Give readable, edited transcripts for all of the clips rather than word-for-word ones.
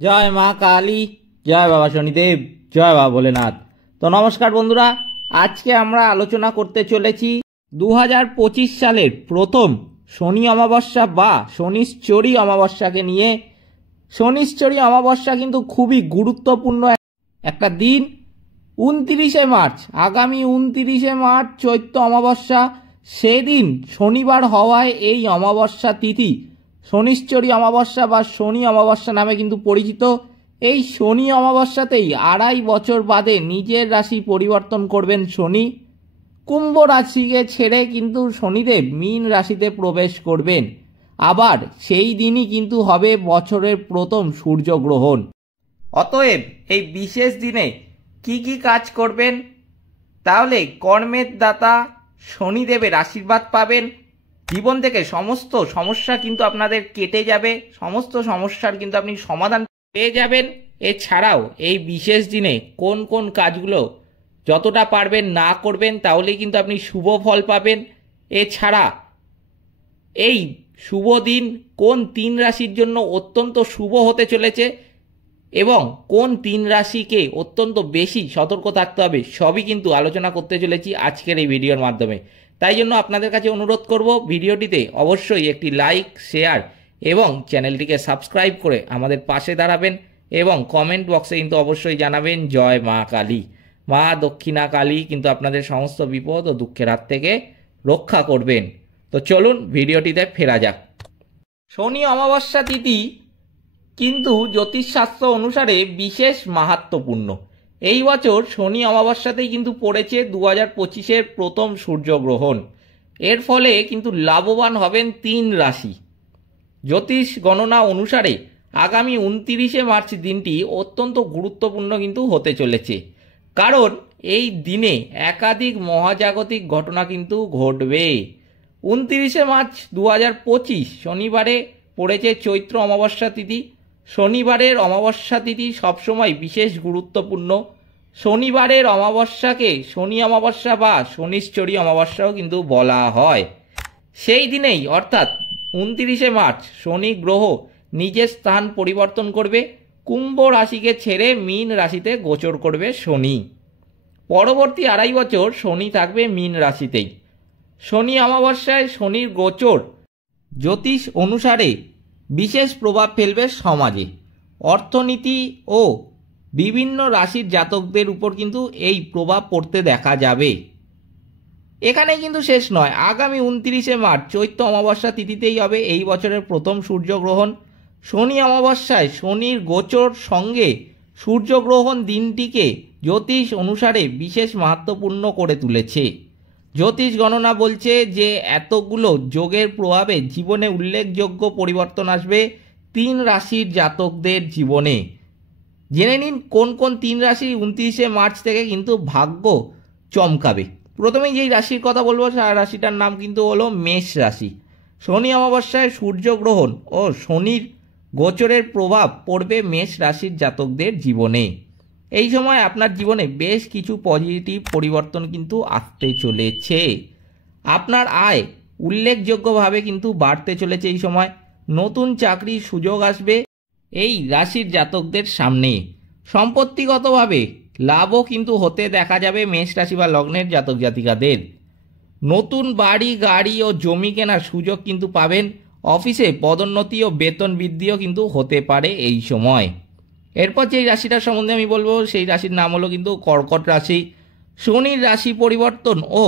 জয় মা কালী, জয় বাবা শনিদেব, জয় বাবা ভোলেনাথ। তো নমস্কার বন্ধুরা, আজকে আমরা আলোচনা করতে চলেছি 2025 সালের প্রথম শনি অমাবস্যা বা শনিশ্চরী অমাবস্যাকে নিয়ে। শনিশ্চরী অমাবস্যা কিন্তু খুবই গুরুত্বপূর্ণ একটা দিন। 29শে মার্চ, আগামী 29শে মার্চ চৈত্র অমাবস্যা। সেদিন শনিবার হওয়ায় এই অমাবস্যা তিথি শনিশ্চরী অমাবস্যা বা শনি অমাবস্যা নামে কিন্তু পরিচিত। এই শনি অমাবস্যাতেই 2.5 বছর বাদে নিজের রাশি পরিবর্তন করবেন শনি। কুম্ভ রাশিকে ছেড়ে কিন্তু শনিদেব মীন রাশিতে প্রবেশ করবেন। আবার সেই দিনই কিন্তু হবে বছরের প্রথম সূর্যগ্রহণ। অতএব এই বিশেষ দিনে কি কি কাজ করবেন, তাহলে কর্মের দাতা শনিদেবের আশীর্বাদ পাবেন। জীবন থেকে সমস্ত সমস্যা কিন্তু আপনাদের কেটে যাবে, সমস্ত সমস্যার কিন্তু আপনি সমাধান পেয়ে যাবেন। এছাড়াও এই বিশেষ দিনে কোন কোন কাজগুলো যতটা পারবেন না করবেন, তাহলে কিন্তু আপনি শুভ ফল পাবেন। এছাড়া এই শুভ দিন কোন 3 রাশির জন্য অত্যন্ত শুভ হতে চলেছে এবং কোন 3 রাশিকে অত্যন্ত বেশি সতর্ক থাকতে হবে, সবই কিন্তু আলোচনা করতে চলেছি আজকের এই ভিডিওর মাধ্যমে। তাই জন্য আপনাদের কাছে অনুরোধ করব, ভিডিওটিতে অবশ্যই একটি লাইক, শেয়ার এবং চ্যানেলটিকে সাবস্ক্রাইব করে আমাদের পাশে দাঁড়াবেন এবং কমেন্ট বক্সে কিন্তু অবশ্যই জানাবেন জয় মা কালী। মা দক্ষিণা কালী কিন্তু আপনাদের সমস্ত বিপদ ও দুঃখের হাত থেকে রক্ষা করবেন। তো চলুন ভিডিওটিতে ফেরা যাক। শনি অমাবস্যা তিথি কিন্তু জ্যোতিষশাস্ত্র অনুসারে বিশেষ মাহাত্ম্যপূর্ণ। এই বছর শনি অমাবস্যাতেই কিন্তু পড়েছে 2025-এর প্রথম সূর্যগ্রহণ। এর ফলে কিন্তু লাভবান হবেন 3 রাশি। জ্যোতিষ গণনা অনুসারে আগামী 29শে মার্চ দিনটি অত্যন্ত গুরুত্বপূর্ণ কিন্তু হতে চলেছে, কারণ এই দিনে একাধিক মহাজাগতিক ঘটনা কিন্তু ঘটবে। 29শে মার্চ 2025 শনিবারে পড়েছে চৈত্র অমাবস্যা তিথি। শনিবারের অমাবস্যা তিথি সবসময় বিশেষ গুরুত্বপূর্ণ। শনিবারের অমাবস্যাকে শনি অমাবস্যা বা শনিশ্চরী অমাবস্যাও কিন্তু বলা হয়। সেই দিনেই অর্থাৎ 29শে মার্চ শনি গ্রহ নিজের স্থান পরিবর্তন করবে, কুম্ভ রাশিকে ছেড়ে মীন রাশিতে গোচর করবে শনি। পরবর্তী 2.5 বছর শনি থাকবে মীন রাশিতেই। শনি অমাবস্যায় শনির গোচর জ্যোতিষ অনুসারে বিশেষ প্রভাব ফেলবে সমাজে, অর্থনীতি ও বিভিন্ন রাশির জাতকদের উপর কিন্তু এই প্রভাব পড়তে দেখা যাবে। এখানে কিন্তু শেষ নয়, আগামী 29শে মার্চ চৈত্র অমাবস্যা তিথিতেই হবে এই বছরের প্রথম সূর্যগ্রহণ। শনি অমাবস্যায় শনির গোচর সঙ্গে সূর্যগ্রহণ দিনটিকে জ্যোতিষ অনুসারে বিশেষ মাহাত্ম্যপূর্ণ করে তুলেছে। জ্যোতিষ গণনা বলছে যে এতগুলো যোগের প্রভাবে জীবনে উল্লেখযোগ্য পরিবর্তন আসবে 3 রাশির জাতকদের জীবনে। জেনে নিন কোন কোন 3 রাশি 29শে মার্চ থেকে কিন্তু ভাগ্য চমকাবে। প্রথমেই যেই রাশির কথা বলবো, রাশিটার নাম কিন্তু হলো মেষ রাশি। শনি অমাবস্যায় সূর্যগ্রহণ ও শনির গোচরের প্রভাব পড়বে মেষ রাশির জাতকদের জীবনে। এই সময় আপনার জীবনে বেশ কিছু পজিটিভ পরিবর্তন কিন্তু আসতে চলেছে। আপনার আয় উল্লেখযোগ্যভাবে কিন্তু বাড়তে চলেছে। এই সময় নতুন চাকরির সুযোগ আসবে এই রাশির জাতকদের সামনে। সম্পত্তিগতভাবে লাভও কিন্তু হতে দেখা যাবে মেষ রাশি বা লগ্নের জাতক জাতিকাদের। নতুন বাড়ি, গাড়ি ও জমি কেনার সুযোগ কিন্তু পাবেন। অফিসে পদোন্নতি ও বেতন বৃদ্ধিও কিন্তু হতে পারে এই সময়। এরপর যেই রাশিটার সম্বন্ধে আমি বলবো, সেই রাশির নাম হলো কিন্তু কর্কট রাশি। শনির রাশি পরিবর্তন ও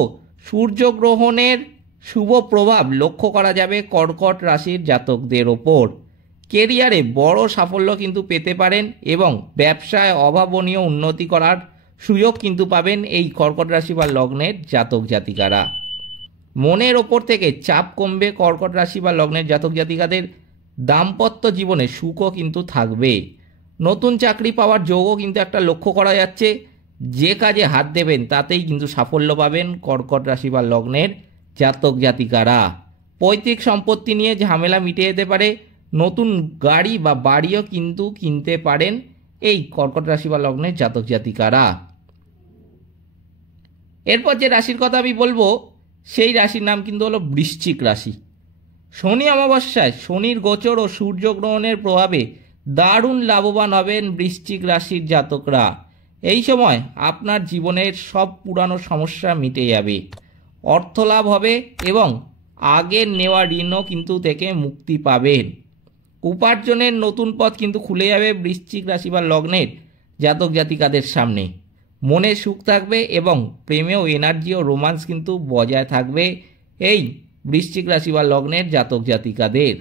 সূর্যগ্রহণের শুভ প্রভাব লক্ষ্য করা যাবে কর্কট রাশির জাতকদের ওপর। কেরিয়ারে বড় সাফল্য কিন্তু পেতে পারেন এবং ব্যবসায় অভাবনীয় উন্নতি করার সুযোগ কিন্তু পাবেন এই কর্কট রাশি বা লগ্নের জাতক জাতিকারা। মনের ওপর থেকে চাপ কমবে কর্কট রাশি বা লগ্নের জাতক জাতিকাদের। দাম্পত্য জীবনে সুখও কিন্তু থাকবে। নতুন চাকরি পাওয়ার যোগও কিন্তু একটা লক্ষ্য করা যাচ্ছে। যে কাজে হাত দেবেন তাতেই কিন্তু সাফল্য পাবেন কর্কট রাশি বা লগ্নের জাতক জাতিকারা। পৈতৃক সম্পত্তি নিয়ে ঝামেলা মিটে যেতে পারে। নতুন গাড়ি বা বাড়িও কিন্তু কিনতে পারেন এই কর্কট রাশি বা লগ্নের জাতক জাতিকারা। এরপর যে রাশির কথা আমি বলবো, সেই রাশির নাম কিন্তু হলো বৃশ্চিক রাশি। শনি অমাবস্যায় শনির গোচর ও সূর্যগ্রহণের প্রভাবে দারুণ লাভবান হবেন বৃশ্চিক রাশির জাতকরা। এই সময় আপনার জীবনের সব পুরানো সমস্যা মিটে যাবে, অর্থ লাভ হবে এবং আগের নেওয়া ঋণও কিন্তু থেকে মুক্তি পাবেন। উপার্জনের নতুন পথ কিন্তু খুলে যাবে বৃশ্চিক রাশি বা লগ্নের জাতক জাতিকাদের সামনে। মনে সুখ থাকবে এবং প্রেমেও এনার্জি ও রোমান্স কিন্তু বজায় থাকবে এই বৃশ্চিক রাশি বা লগ্নের জাতক জাতিকাদের।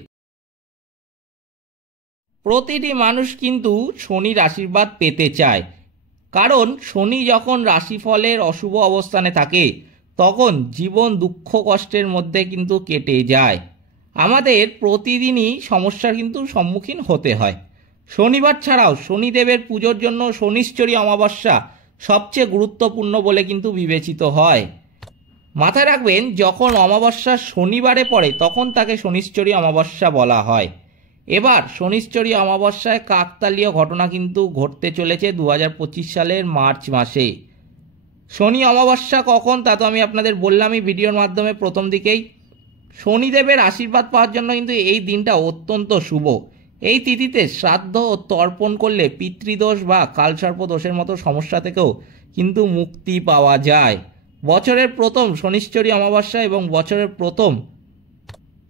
প্রতিটি মানুষ কিন্তু শনির আশীর্বাদ পেতে চায়, কারণ শনি যখন রাশিফলের অশুভ অবস্থানে থাকে তখন জীবন দুঃখ কষ্টের মধ্যে কিন্তু কেটে যায়। আমাদের প্রতিদিনই সমস্যার কিন্তু সম্মুখীন হতে হয়। শনিবার ছাড়াও শনিদেবের পুজোর জন্য শনিশ্চরী অমাবস্যা সবচেয়ে গুরুত্বপূর্ণ বলে কিন্তু বিবেচিত হয়। মাথায় রাখবেন, যখন অমাবস্যা শনিবারে পড়ে তখন তাকে শনিশ্চরী অমাবস্যা বলা হয়। এবার শনিশ্চরী অমাবস্যায় কাকতালীয় ঘটনা কিন্তু ঘটতে চলেছে 2025 সালের মার্চ মাসে। শনি অমাবস্যা কখন তা তো আমি আপনাদের বললামই ভিডিওর মাধ্যমে প্রথম দিকেই। শনিদেবের আশীর্বাদ পাওয়ার জন্য কিন্তু এই দিনটা অত্যন্ত শুভ। এই তিথিতে শ্রাদ্ধ ও তর্পণ করলে পিতৃদোষ বা কালসর্প দোষের মতো সমস্যা থেকেও কিন্তু মুক্তি পাওয়া যায়। বছরের প্রথম শনিশ্চরী অমাবস্যা এবং বছরের প্রথম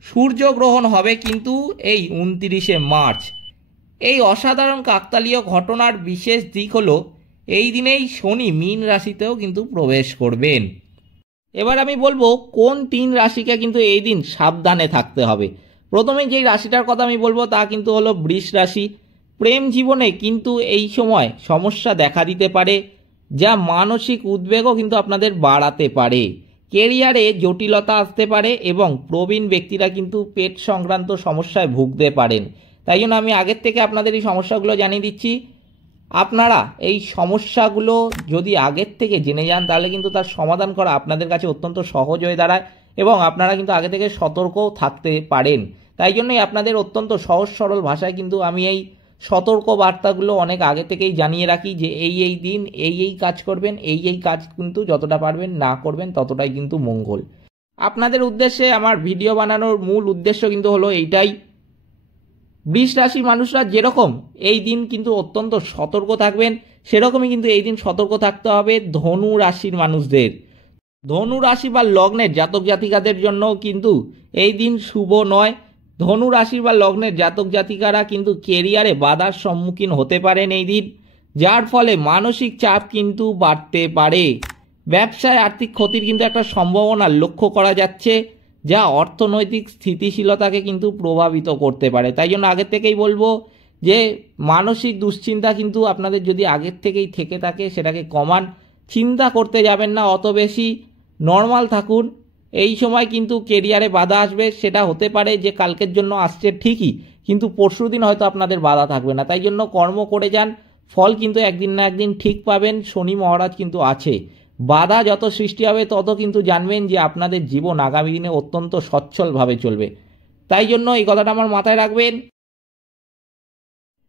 সূর্যগ্রহণ হবে কিন্তু এই 29শে মার্চ। এই অসাধারণ কাকতালীয় ঘটনার বিশেষ দিক হলো এই দিনেই শনি মীন রাশিতেও কিন্তু প্রবেশ করবেন। এবার আমি বলবো কোন 3 রাশিকে কিন্তু এই দিন সাবধানে থাকতে হবে। প্রথমে যেই রাশিটার কথা আমি বলবো তা কিন্তু হলো বৃষ রাশি। প্রেম জীবনে কিন্তু এই সময় সমস্যা দেখা দিতে পারে, যা মানসিক উদ্বেগও কিন্তু আপনাদের বাড়াতে পারে। কেরিয়ারে জটিলতা আসতে পারে এবং প্রবীণ ব্যক্তিরা কিন্তু পেট সংক্রান্ত সমস্যায় ভুগতে পারেন। তাই জন্য আমি আগের থেকে আপনাদের এই সমস্যাগুলো জানিয়ে দিচ্ছি। আপনারা এই সমস্যাগুলো যদি আগের থেকে জেনে যান তাহলে কিন্তু তার সমাধান করা আপনাদের কাছে অত্যন্ত সহজ হয়ে দাঁড়ায় এবং আপনারা কিন্তু আগে থেকে সতর্কও থাকতে পারেন। তাই জন্যই আপনাদের অত্যন্ত সহজ সরল ভাষায় কিন্তু আমি এই সতর্ক বার্তাগুলো অনেক আগে থেকেই জানিয়ে রাখি যে এই দিন এই কাজ করবেন, এই কাজ কিন্তু যতটা পারবেন না করবেন ততটাই কিন্তু মঙ্গল। আপনাদের উদ্দেশ্যে আমার ভিডিও বানানোর মূল উদ্দেশ্য কিন্তু হলো এইটাই। বৃষ রাশির মানুষরা যেরকম এই দিন কিন্তু অত্যন্ত সতর্ক থাকবেন, সেরকমই কিন্তু এই দিন সতর্ক থাকতে হবে ধনু রাশির মানুষদের। ধনু রাশি বা লগ্নের জাতক জাতিকাদের জন্য কিন্তু এই দিন শুভ নয়। ধনু রাশি বা লগ্নের জাতক জাতিকারা কিন্তু কেরিয়ারে বাধার সম্মুখীন হতে পারেন এই দিন, যার ফলে মানসিক চাপ কিন্তু বাড়তে পারে। ব্যবসায় আর্থিক ক্ষতির কিন্তু একটা সম্ভাবনা লক্ষ্য করা যাচ্ছে, যা অর্থনৈতিক স্থিতিশীলতাকে কিন্তু প্রভাবিত করতে পারে। তাই জন্য আগের থেকেই বলবো যে মানসিক দুশ্চিন্তা কিন্তু আপনাদের যদি আগের থেকেই থেকে থাকে সেটাকে কমান। চিন্তা করতে যাবেন না অত বেশি, নর্মাল থাকুন। এই সময় কিন্তু কেরিয়ারে বাধা আসবে, সেটা হতে পারে যে কালকের জন্য আসছে ঠিকই, কিন্তু পরশুদিন হয়তো আপনাদের বাধা থাকবে না। তাই জন্য কর্ম করে যান, ফল কিন্তু একদিন না একদিন ঠিক পাবেন। শনি মহারাজ কিন্তু আছে। বাধা যত সৃষ্টি হবে তত কিন্তু জানবেন যে আপনাদের জীবন আগামী দিনে অত্যন্ত সচ্ছলভাবে চলবে। তাই জন্য এই কথাটা আমার মাথায় রাখবেন।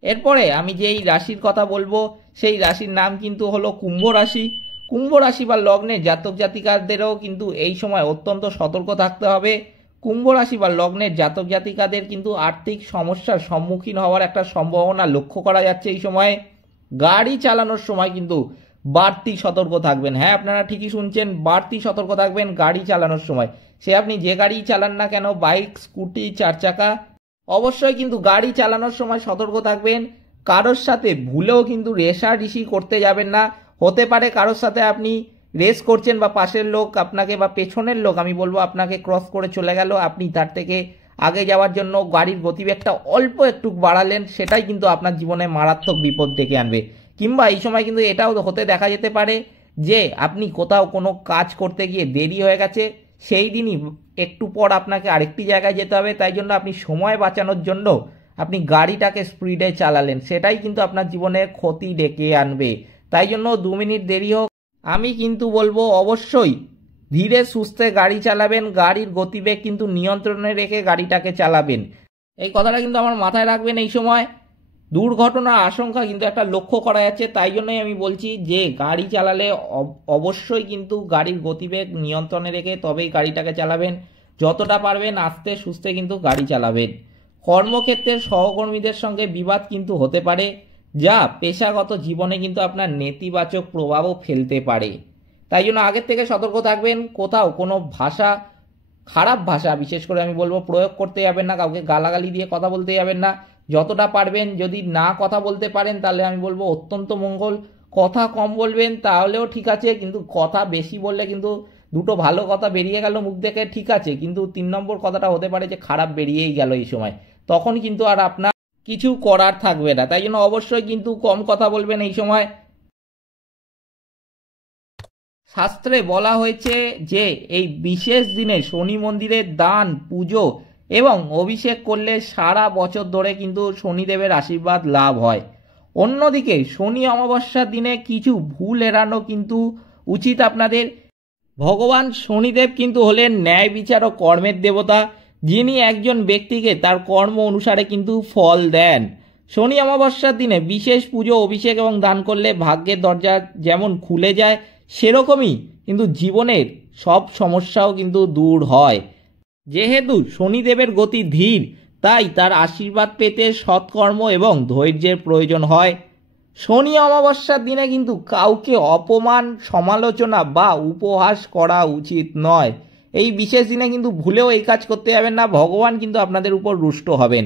এরপরে আমি যেই রাশির কথা বলবো সেই রাশির নাম কিন্তু হলো কুম্ভ রাশি। কুম্ভ রাশি বা লগ্নে জাতক জাতিকাদেরও কিন্তু এই সময় অত্যন্ত সতর্ক থাকতে হবে। কুম্ভ রাশি বা লগ্নের জাতক জাতিকাদের কিন্তু আর্থিক সমস্যার সম্মুখীন হওয়ার একটা সম্ভাবনা লক্ষ্য করা যাচ্ছে এই সময়ে। গাড়ি চালানোর সময় কিন্তু বাড়তি সতর্ক থাকবেন। হ্যাঁ, আপনারা ঠিকই শুনছেন, বাড়তি সতর্ক থাকবেন গাড়ি চালানোর সময়। সে আপনি যে গাড়ি চালান না কেন, বাইক, স্কুটি, 4 চাকা, অবশ্যই কিন্তু গাড়ি চালানোর সময় সতর্ক থাকবেন। কারোর সাথে ভুলেও কিন্তু রেষারেষি করতে যাবেন না। হতে পারে কারোর সাথে আপনি রেস করছেন বা পাশের লোক আপনাকে বা পেছনের লোক আমি বলবো আপনাকে ক্রস করে চলে গেল, আপনি তার থেকে আগে যাওয়ার জন্য গাড়ির গতিবেগটা অল্প একটু বাড়ালেন, সেটাই কিন্তু আপনার জীবনে মারাত্মক বিপদ ডেকে আনবে। কিংবা এই সময় কিন্তু এটাও হতে দেখা যেতে পারে যে আপনি কোথাও কোনো কাজ করতে গিয়ে দেরি হয়ে গেছে, সেই দিনই একটু পর আপনাকে আরেকটি জায়গায় যেতে হবে। তাই জন্য আপনি সময় বাঁচানোর জন্য আপনি গাড়িটাকে স্পিডে চালালেন, সেটাই কিন্তু আপনার জীবনে ক্ষতি ডেকে আনবে। তাই জন্য 2 মিনিট দেরি হোক, আমি কিন্তু বলবো অবশ্যই ধীরে সুস্থে গাড়ি চালাবেন। গাড়ির গতিবেগ কিন্তু নিয়ন্ত্রণে রেখে গাড়িটাকে চালাবেন। এই কথাটা কিন্তু আমার মাথায় রাখবেন। এই সময় দুর্ঘটনার আশঙ্কা কিন্তু একটা লক্ষ্য করা যাচ্ছে। তাই জন্যই আমি বলছি যে গাড়ি চালালে অবশ্যই কিন্তু গাড়ির গতিবেগ নিয়ন্ত্রণে রেখে তবেই গাড়িটাকে চালাবেন। যতটা পারবেন আস্তে সুস্থে কিন্তু গাড়ি চালাবেন। কর্মক্ষেত্রের সহকর্মীদের সঙ্গে বিবাদ কিন্তু হতে পারে, যা পেশাগত জীবনে কিন্তু আপনার নেতিবাচক প্রভাবও ফেলতে পারে। তাই জন্য আগের থেকে সতর্ক থাকবেন। কোথাও কোনো ভাষা, খারাপ ভাষা বিশেষ করে আমি বলবো প্রয়োগ করতে যাবেন না, কাউকে গালাগালি দিয়ে কথা বলতে যাবেন না। যতটা পারবেন, যদি না কথা বলতে পারেন তাহলে আমি বলবো অত্যন্ত মঙ্গল। কথা কম বলবেন তাহলেও ঠিক আছে, কিন্তু কথা বেশি বললে কিন্তু দুটো ভালো কথা বেরিয়ে গেল মুখ থেকে, ঠিক আছে, কিন্তু 3 নম্বর কথাটা হতে পারে যে খারাপ বেরিয়েই গেল এই সময়, তখন কিন্তু আর আপনার কিছু করার থাকবে না। তাই জন্য অবশ্যই কিন্তু কম কথা বলবেন এই সময়। শাস্ত্রে বলা হয়েছে যে এই বিশেষ দিনে শনি মন্দিরে দান, পুজো এবং অভিষেক করলে সারা বছর ধরে কিন্তু শনিদেবের আশীর্বাদ লাভ হয়। অন্যদিকে শনি অমাবস্যার দিনে কিছু ভুল এড়ানো কিন্তু উচিত আপনাদের। ভগবান শনিদেব কিন্তু হলেন ন্যায় বিচার ও কর্মের দেবতা, যিনি একজন ব্যক্তিকে তার কর্ম অনুসারে কিন্তু ফল দেন। শনি অমাবস্যার দিনে বিশেষ পুজো, অভিষেক এবং দান করলে ভাগ্যের দরজা যেমন খুলে যায়, সেরকমই কিন্তু জীবনের সব সমস্যাও কিন্তু দূর হয়। যেহেতু শনিদেবের গতি ধীর, তাই তার আশীর্বাদ পেতে সৎকর্ম এবং ধৈর্যের প্রয়োজন হয়। শনি অমাবস্যার দিনে কিন্তু কাউকে অপমান, সমালোচনা বা উপহাস করা উচিত নয়। এই বিশেষ দিনে কিন্তু ভুলেও এই কাজ করতে যাবেন না, ভগবান কিন্তু আপনাদের উপর রুষ্ট হবেন।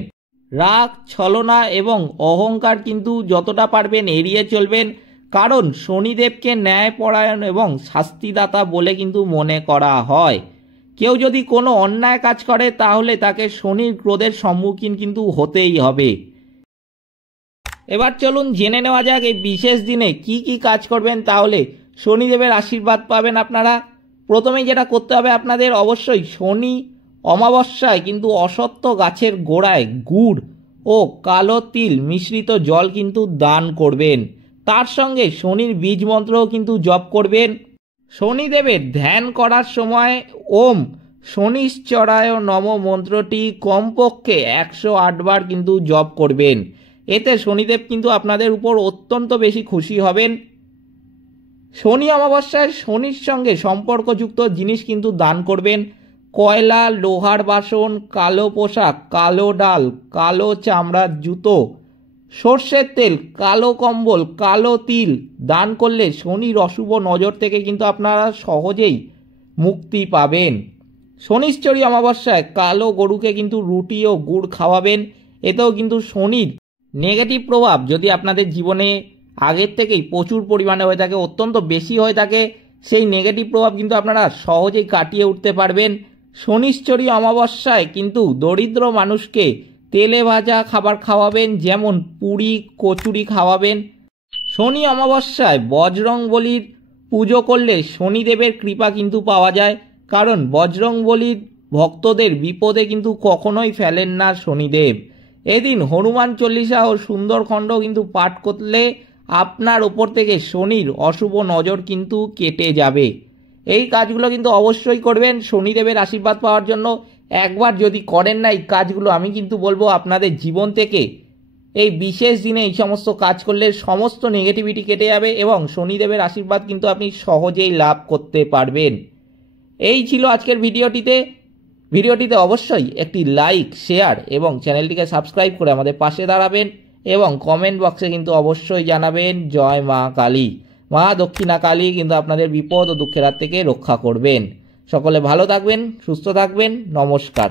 রাগ, ছলনা এবং অহংকার কিন্তু যতটা পারবেন এড়িয়ে চলবেন, কারণ শনিদেবকে ন্যায়পরায়ণ এবং শাস্তিদাতা বলে কিন্তু মনে করা হয়। কেউ যদি কোনো অন্যায় কাজ করে তাহলে তাকে শনির ক্রোধের সম্মুখীন কিন্তু হতেই হবে। এবার চলুন জেনে নেওয়া যাক এই বিশেষ দিনে কি কি কাজ করবেন, তাহলে শনিদেবের আশীর্বাদ পাবেন আপনারা। প্রথমেই যেটা করতে হবে আপনাদের, অবশ্যই শনি অমাবস্যায় কিন্তু অশ্বত্থ গাছের গোড়ায় গুড় ও কালো তিল মিশ্রিত জল কিন্তু দান করবেন। তার সঙ্গে শনির বীজ মন্ত্রও কিন্তু জপ করবেন। শনিদেবের ধ্যান করার সময় ওম শনিশ্চরায় নম মন্ত্রটি কমপক্ষে 108 বার কিন্তু জপ করবেন। এতে শনিদেব কিন্তু আপনাদের উপর অত্যন্ত বেশি খুশি হবেন। শনি অমাবস্যায় শনির সঙ্গে সম্পর্কযুক্ত জিনিস কিন্তু দান করবেন। কয়লা, লোহার বাসন, কালো পোশাক, কালো ডাল, কালো চামড়ার জুতো, সর্ষের তেল, কালো কম্বল, কালো তিল দান করলে শনির অশুভ নজর থেকে কিন্তু আপনারা সহজেই মুক্তি পাবেন। শনিশ্চরী অমাবস্যায় কালো গরুকে কিন্তু রুটি ও গুড় খাওয়াবেন। এতেও কিন্তু শনির নেগেটিভ প্রভাব যদি আপনাদের জীবনে আগের থেকেই প্রচুর পরিমাণে হয়ে থাকে, অত্যন্ত বেশি হয়ে থাকে, সেই নেগেটিভ প্রভাব কিন্তু আপনারা সহজেই কাটিয়ে উঠতে পারবেন। শনিশ্চরী অমাবস্যায় কিন্তু দরিদ্র মানুষকে তেলে ভাজা খাবার খাওয়াবেন, যেমন পুরি, কচুরি খাওয়াবেন। শনি অমাবস্যায় বজরংবলীর পুজো করলে শনিদেবের কৃপা কিন্তু পাওয়া যায়, কারণ বজরংবলীর ভক্তদের বিপদে কিন্তু কখনোই ফেলেন না শনিদেব। এদিন হনুমান চল্লিশা ও সুন্দরখণ্ড কিন্তু পাঠ করলে আপনার ওপর থেকে শনির অশুভ নজর কিন্তু কেটে যাবে। এই কাজগুলো কিন্তু অবশ্যই করবেন শনিদেবের আশীর্বাদ পাওয়ার জন্য। একবার যদি করেন না এই কাজগুলো, আমি কিন্তু বলবো আপনাদের জীবন থেকে এই বিশেষ দিনে এই সমস্ত কাজ করলে সমস্ত নেগেটিভিটি কেটে যাবে এবং শনিদেবের আশীর্বাদ কিন্তু আপনি সহজেই লাভ করতে পারবেন। এই ছিল আজকের ভিডিওটিতে অবশ্যই একটি লাইক, শেয়ার এবং চ্যানেলটিকে সাবস্ক্রাইব করে আমাদের পাশে দাঁড়াবেন এবং কমেন্ট বক্সে কিন্তু অবশ্যই জানাবেন জয় মা কালী। মা দক্ষিণা কালী কিন্তু আপনাদের বিপদ ও দুঃখের হাত থেকে রক্ষা করবেন। সকলে ভালো থাকবেন, সুস্থ থাকবেন। নমস্কার।